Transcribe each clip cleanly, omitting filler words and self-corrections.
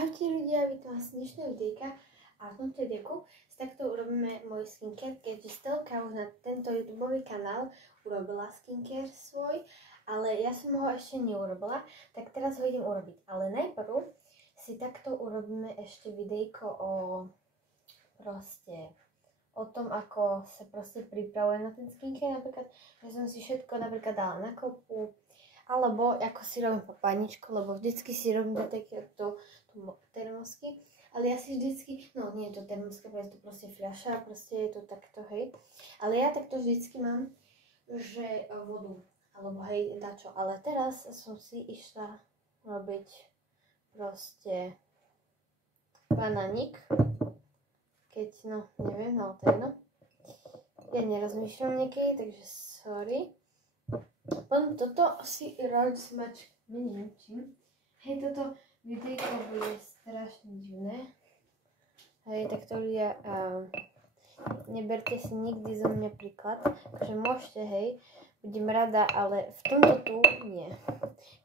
Ahojte ľudia, vítam vás z dnešného videjka a v tomto videjku si takto urobíme môj skincare, keďže Stelka už na tento YouTubeový kanál urobila skincare svoj, ale ja som ho ešte neurobila, tak teraz ho idem urobiť. Ale najprv si takto urobíme ešte videjko o tom, ako sa pripravuje na ten skincare, napríklad, že som si všetko napríklad dala na kopu, alebo ako si robím popáničku, lebo vždycky si robím do takéto termosky, ale ja si vždycky, no nie je to termoska, je to proste fľaša, proste je to takto, hej. Ale ja takto vždycky mám, že vodu, alebo hej, dačo. Ale teraz som si išla robiť proste banánik, keď, no neviem, ale to je jedno. Ja nerozmýšľam niekedy, takže sorry. Len toto si rozmačkám, hej, toto videjko bude strašne divné. Hej, tak to ľudia, neberte si nikdy zo mňa príklad, akože môžete, hej, budem rada, ale v tomto tu nie.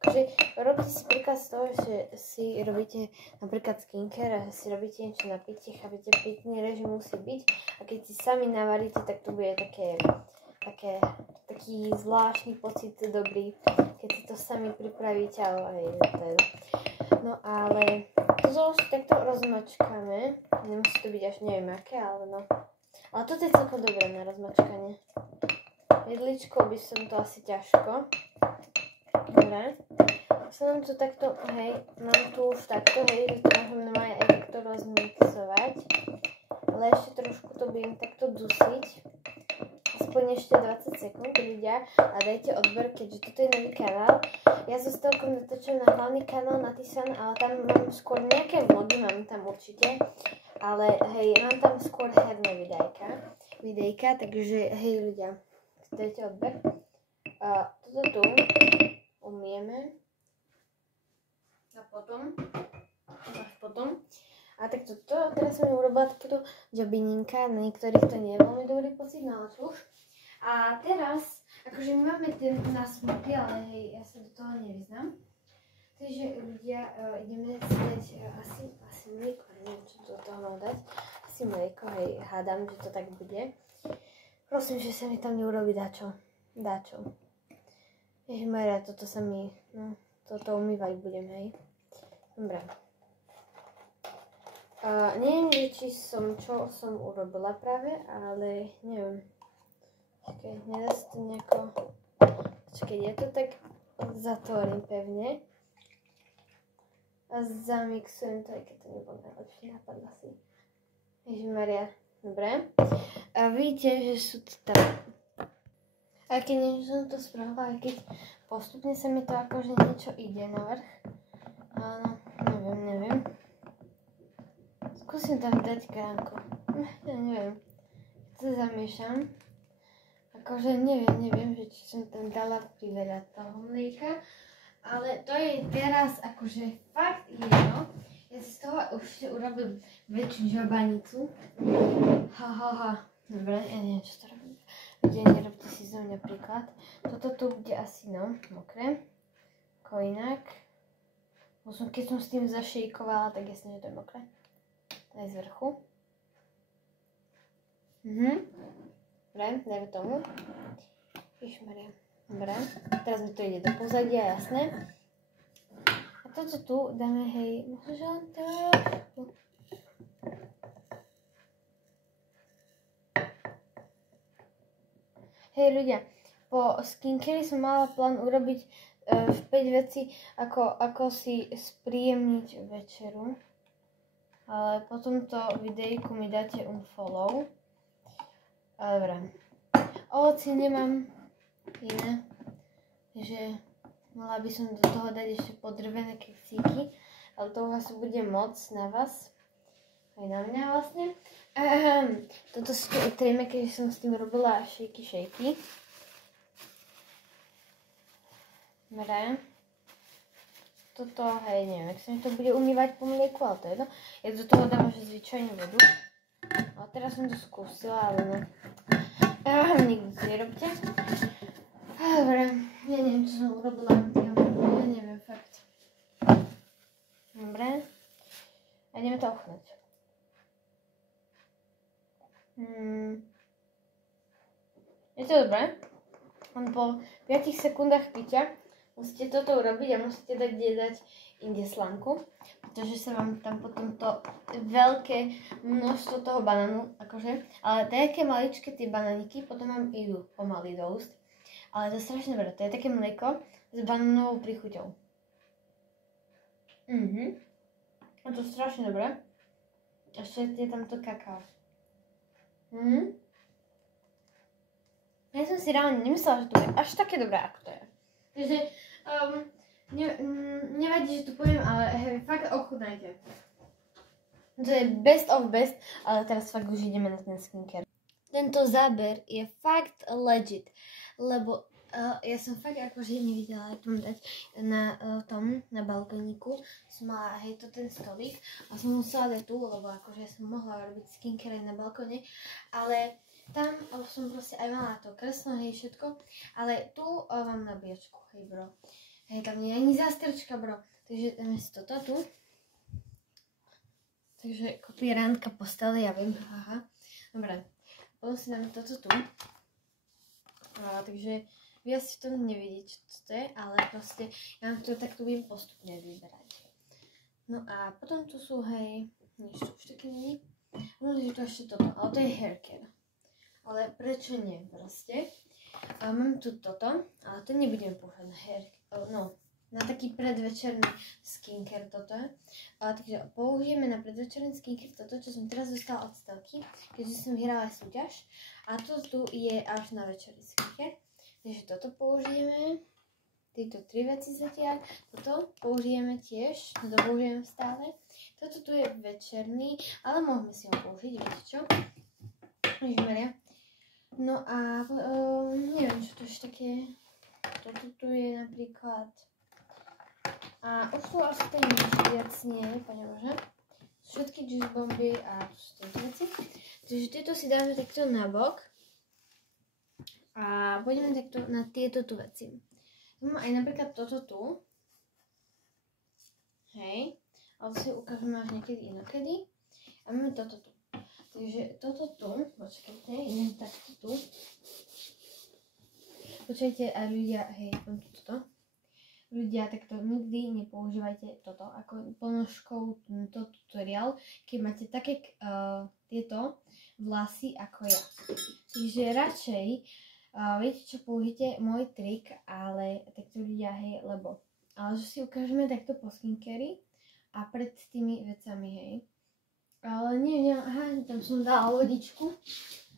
Akože robte si príklad z toho, že si robíte napríklad skincare a si robíte niečo na pitie, chápete, pitný režim musí byť a keď si sami navaríte, tak to bude taký zvláštny pocit dobrý, keď si to sami pripravíte, ale to je. No ale to si takto rozmačkáme, nemusí to byť až neviem aké, ale no. Ale toto je celkom dobré na rozmačkanie. Jedličkou by som to asi ťažko. Dobre. Som nám to takto, hej, mám tu už takto, hej, že to môžem normálne aj takto rozmixovať. Ale ešte trošku to budem takto dusiť. Aspoň ešte 20 sekúnd, ľudia, a dajte odber, keďže toto je nový kanál. Ja so Stelkom natáčam na hlavný kanál na Tisan, ale tam mám skôr nejaké vlogy, mám tam určite. Ale hej, mám tam skôr herné videjka, takže hej ľudia, dajte odber. Toto tu umieme. A potom. A tak toto, teraz som urobila takéto jobininka, na niektorých to nie je veľmi dobrý pocit, no ale už. A teraz, akože my máme ten na smutky, ale hej, ja sa do toho nevyznám. Takže ľudia, ideme si dať asi mlieko, neviem čo do toho mám dať. Asi mlieko, hej, hádam, že to tak bude. Prosím, že sa mi tam neurobí dačo. Ježišmaria, toto sa mi, no, toto umývať budem, hej. Dobre. Neviem, čo som urobila práve, ale neviem. Počkej, nedá sa to nejako... Počkej, ja to tak zatvorím pevne. A zamixujem to, aj keď to nebol najlepší nápad asi. Ježišmaria, dobre. A vidíte, že sú to tam... A keď niečo som to spravila, aj keď postupne sa mi to akože niečo ide navrch. Áno, neviem. Skúsim tam dať kránku. Ja neviem. To zamiešam. Akože neviem, že či som tam dala priveľa toho mlieka. Ale to je teraz akože fakt jedno. Ja si z toho určite urobím väčšiu žabanicu. Dobre, ja neviem, čo to robím. Ľudia, nerobte si zo mňa príklad. Toto tu bude asi, no, mokré. Ako inak. Keď som s tým zašejkovala, tak jasne, že to je mokré. Aj z vrchu. Dobre, dajme tomu. Ježišmaria. Dobre, teraz mi to ide do pozadia, jasné. A toto tu dáme, hej, možno len trošku. Hej ľudia, po skincare som mala plán urobiť 5 vecí, ako si spríjemniť večeru. Ale po tomto videjku mi dáte unfollow. Dobre. Ovoci nemám iné. Takže mala by som do toho dať ešte podrvené keksíky. Ale to asi bude moc na vás. Aj na mňa vlastne. Toto si tu utrieme, keďže som s tým robila šejky. Dobre. Toto, hej, neviem, ak sa mi to bude umývať po mlieku, ale to je jedno. Ja do toho dám už zvyčajne vodu. A teraz som to skúsila, ale no. Nikdy to nerobte. Dobre, ja neviem, čo som urobila. Ja neviem, fakt. Dobre. A ideme to ochutnať. Je to dobré. Po 5 sekundách pitia musíte toto urobiť a musíte dať inde slanku, pretože sa vám tam potom to veľké množstvo toho banánu, akože, ale také maličké tie banániky potom vám idú pomaly do úst. Ale to je strašne dobré, to je také mlieko s banánovou príchuťou. Je to strašne dobré. Ešte je tam to kakao. Ja som si reálne nemyslela, že to je až také dobré, ako to je. Takže nevadí, že to poviem, ale fakt ochutnajte. To je best of best, ale teraz fakt už ideme na ten skincare. Tento záber je fakt legit, lebo ja som fakt akože nevidela, jak to mám dať na balkóniku. Som mala to ten stolík a som musela dať tu, lebo akože som mohla robiť skincare aj na balkóne, ale tam som proste aj mala to kreslo, všetko, ale tu mám nabíjačku, bro. Tam nie je ani zástrčka, bro. Takže dáme si toto tu. Takže kopíránka postele, ja viem, haha. Dobre, potom si dáme toto tu. Takže vy asi to nevidíte, čo to je, ale proste ja vám to takto budem postupne vyberať. No a potom tu sú, niečo už také není. Možno, že to ešte toto, ale to je haircare. Ale prečo nie, proste. Mám tu toto, ale to nebudem používať na taký predvečerný skincare toto. Takže použijeme na predvečerný skincare toto, čo som teraz dostala od Stelky, keďže som vyhrala súťaž. A to tu je až na večerný skincare. Takže toto použijeme. Tieto 3 veci zatiaľ. Toto použijeme tiež, to použijeme stále. Toto tu je večerný, ale môžeme si ho použiť, viete čo? Ježišmaria. No a neviem, čo to ešte také. Toto tu je napríklad. A už tu asi to nič viac nie je, poňože. Všetky juice bomby a tu sú tieto veci. Takže tieto si dáme takto na bok. A pôjdeme takto na tieto tu veci. Mám aj napríklad toto tu. Hej. Ale to si ukážeme až niekedy inokedy. A máme toto tu. Takže toto tu, počkajte, idem takto tu. Počkajte a ľudia, toto. Ľudia, takto nikdy nepoužívajte toto ako ponožkou tento tutoriál, keď máte také tieto vlasy ako ja. Takže radšej, viete čo, použite môj trik, ale takto ľudia, lebo ale že si ukážeme takto po skincare a pred tými vecami, Ale nie, tam som dala vodičku.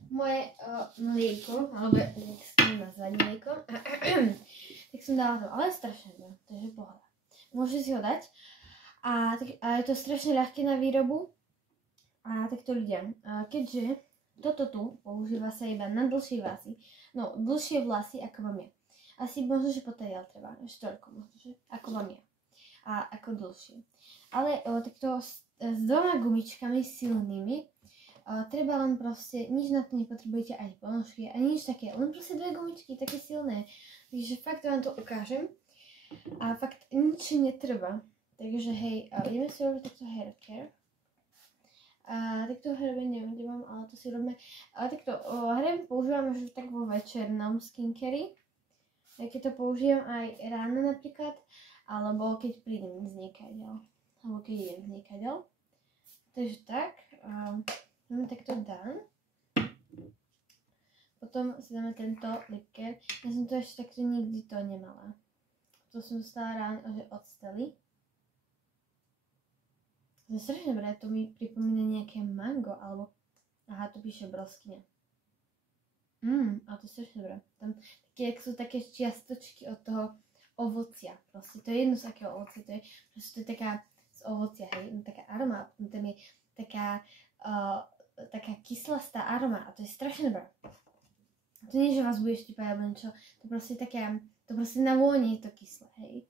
Moje mlieko, alebo jak sa to nazvať mlieko. Tak som dala to, ale strašne dobré, takže pohoda. Môžete si ho dať. A je to strašne ľahké na výrobu. A takto ľudia, keďže toto tu používa sa iba na dlhšie vlasy, no dlhšie vlasy ako mám ja. Asi možno, že potadiaľ treba, štvorko možno, že ako mám ja. A ako dlhšie. Ale takto s 2 gumičkami silnými. Treba len proste, nič na to nepotrebujete, ani ponožky, ani nič také. Len proste 2 gumičky, také silné. Takže fakt vám to ukážem. A fakt nič netreba. Takže ideme si robiť takto haircare. Takto hrebe neviem, kde mám, ale to si robíme. Takto hrebe používam už tak vo večernom skincare. Keď to použijem aj ráno napríklad, alebo keď prídem z niekaďal. Alebo keď idem z niekaďal. Takže tak, máme takto dán. Potom si dáme tento liker. Ja som to ešte takto nikdy to nemala. To som dostala ráno, že od Stely. To je strašne dobré, to mi pripomína nejaké mango, alebo aha, tu píše broskyňa. Ale to je strašne dobré. Tam sú také čiastočky od toho ovocia. Proste to je jedno z akého ovocia. To je taká z ovocia, taká aroma. Tam je taká kyslastá aroma a to je strašne dobré. To nie, že vás bude štípať alebo niečo. To proste také, to proste na vôni je to kyslé,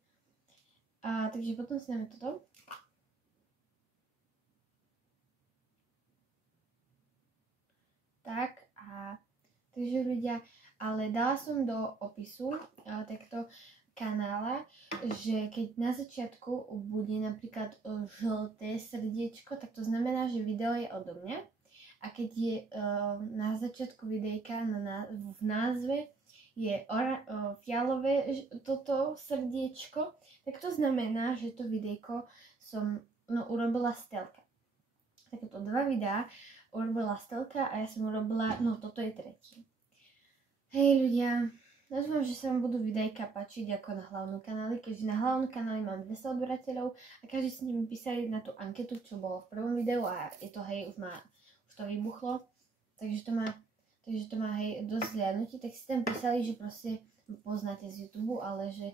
takže potom si dáme toto. Tak takže ľudia, ale dala som do opisu takto, kanála, že keď na začiatku bude napríklad žlté srdiečko, tak to znamená, že video je odo mňa. A keď je na začiatku videjka v názve je fialové toto srdiečko, tak to znamená, že to videjko som urobila Stelka. Takéto 2 videá urobila Stelka a ja som urobila, toto je tretie. Hej ľudia, dúfam, že sa vám budú videjka páčiť ako na hlavnom kanáli, keďže na hlavnom kanáli mám 200 odberateľov a každý si mi písali na tú anketu, čo bolo v prvom videu a je to hej, už to vybuchlo, takže to má hej dosť zliadnutí, tak si tam písali, že proste poznáte z YouTube, ale že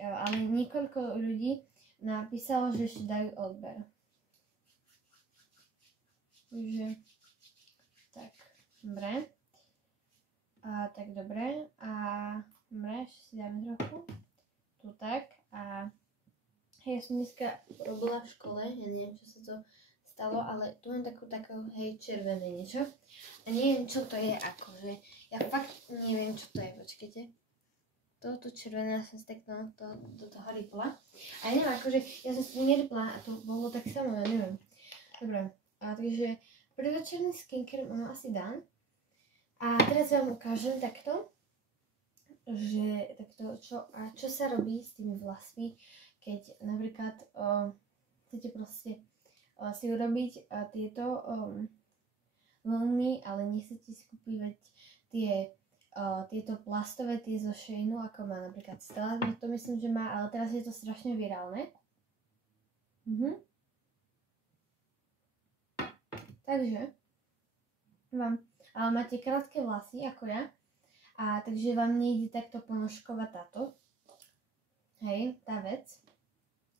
ale niekoľko ľudí napísalo, že ešte dajú odber. Takže tak, dobre. Tak dobre, dobre, ešte si dáme trochu, tu tak a hej, ja som dneska robila v škole, ja neviem, čo sa to stalo, ale tu mám takú hej, červené niečo a neviem, čo to je, akože, ja fakt neviem, čo to je, počkajte, toto červené som si tak do toho rýpla a ja neviem, akože, ja som si nerýpla a to bolo tak samo, ja neviem, dobre, takže predvečerný skincare mám asi dan. A teraz vám ukážem takto, že takto, čo sa robí s tými vlasmi, keď napríklad chcete proste si urobiť tieto vlny, ale nechcete si kúpivať tieto plastové, tie zo Sheinu, ako má napríklad Stella, to myslím, že má, ale teraz je to strašne virálne. Takže ale máte krátke vlasy, ako ja, a takže vám nejde takto ponožkovať táto, hej, tá vec.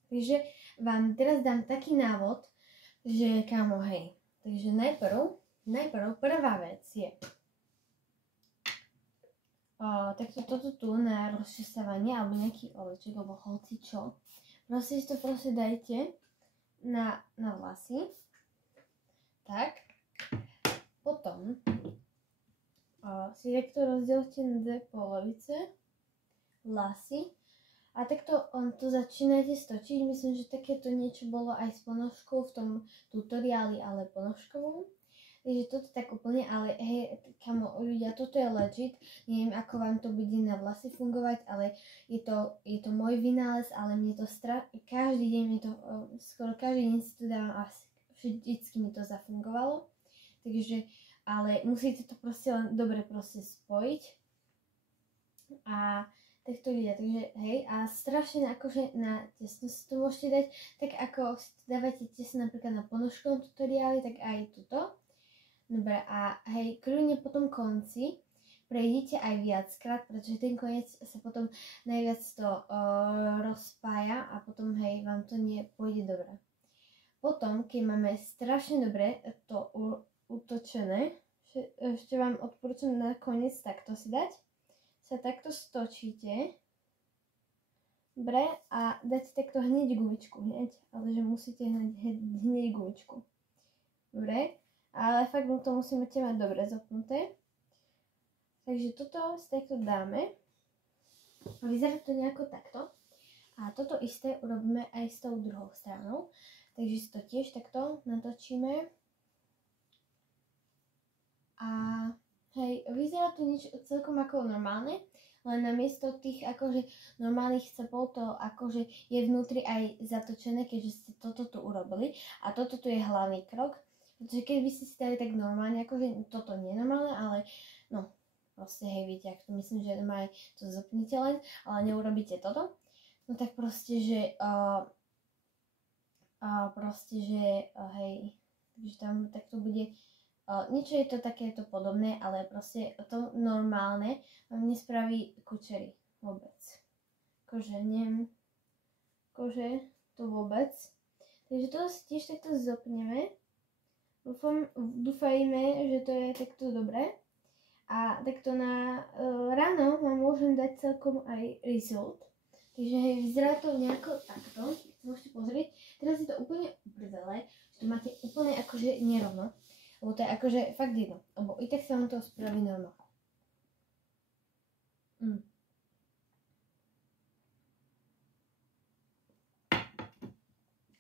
Takže vám teraz dám taký návod, že kámo, hej, takže najprv prvá vec je takto toto tu na rozčesávanie, alebo nejaký oleček, alebo hocičo, proste si to dajte na vlasy, tak. Potom si takto rozdielte na 2 polovice vlasy a takto to začínate stočiť. Myslím, že takéto niečo bolo aj s ponožkou v tom tutoriáli, ale ponožkovom. Takže toto tak úplne, ale hej, kamo, ľudia, toto je legit. Neviem, ako vám to bude na vlasy fungovať, ale je to môj vynález, ale mne to každý deň skoro každý deň si to dávam a vždycky mi to zafungovalo. Takže, ale musíte to proste len dobre spojiť a takto ľudia, takže hej, a strašne akože na tesno si to môžete dať, tak ako si to dávate tesno napríklad na ponožkovom tutoriáli, tak aj tuto. Dobre, a hej, kľudne po tom konci prejdite aj viackrát, pretože ten koniec sa potom najviac to rozpája a potom hej, vám to nepôjde dobre. Potom, keď máme strašne dobre to utočené, ešte vám odporúčam na koniec takto si dať, sa takto stočíte, dobre, a dáte takto hneď gumičku, ale že musíte hneď gumičku, dobre, ale fakt to musíte mať dobre zopnuté, takže toto si takto dáme, vyzerá to nejako takto a toto isté urobíme aj s tou druhou stranou, takže si to tiež takto natočíme. A hej, vyzerá to niečo celkom ako normálne, len namiesto tých akože normálnych cepov to akože je vnútri aj zatočené, keďže ste toto tu urobili. A toto tu je hlavný krok, pretože keď by ste si dali tak normálne, akože toto nie je normálne, ale no proste hej, viete, ak to myslím, že normálne to zopnite len, ale neurobíte toto. No tak proste, že hej, takže tam takto bude. Niečo je to takéto podobné, ale proste to normálne vám nespraví kučery vôbec. Akože neviem, akože to vôbec. Takže to si tiež takto zopneme. Dúfajme, že to je takto dobré. A takto na ráno vám môžem dať celkom aj result. Takže hej, vyzerá to nejako takto. Môžete pozrieť. Teraz je to úplne uprdelé, že to máte úplne akože nerovno. Lebo to je akože fakt jedno, lebo i tak sa vám to spraví normálne.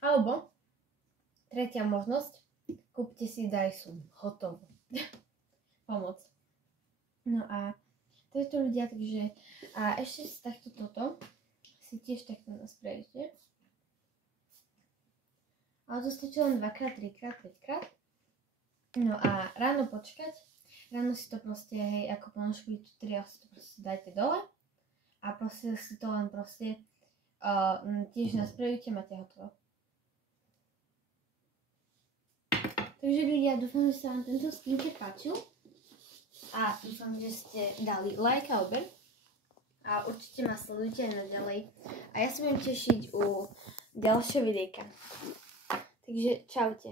Alebo tretia možnosť, kúpte si Dyson, hotovo. Pomoc. No a to je to ľudia, takže a ešte si takto toto si tiež takto naspravíte. Ale to stačí len 2-krát, 3-krát, 5-krát. No a ráno počkať. Ráno si to proste, hej, ako ponožkový tutoriál si to proste dajte dole. A proste si to len proste tiež naspravíte, máte hotovo. Takže ľudia, dúfam, že sa vám tento skincare páčil. A dúfam, že ste dali like a odber. A určite ma sledujte aj naďalej. A ja sa budem tešiť u ďalšieho videjka. Takže čaute.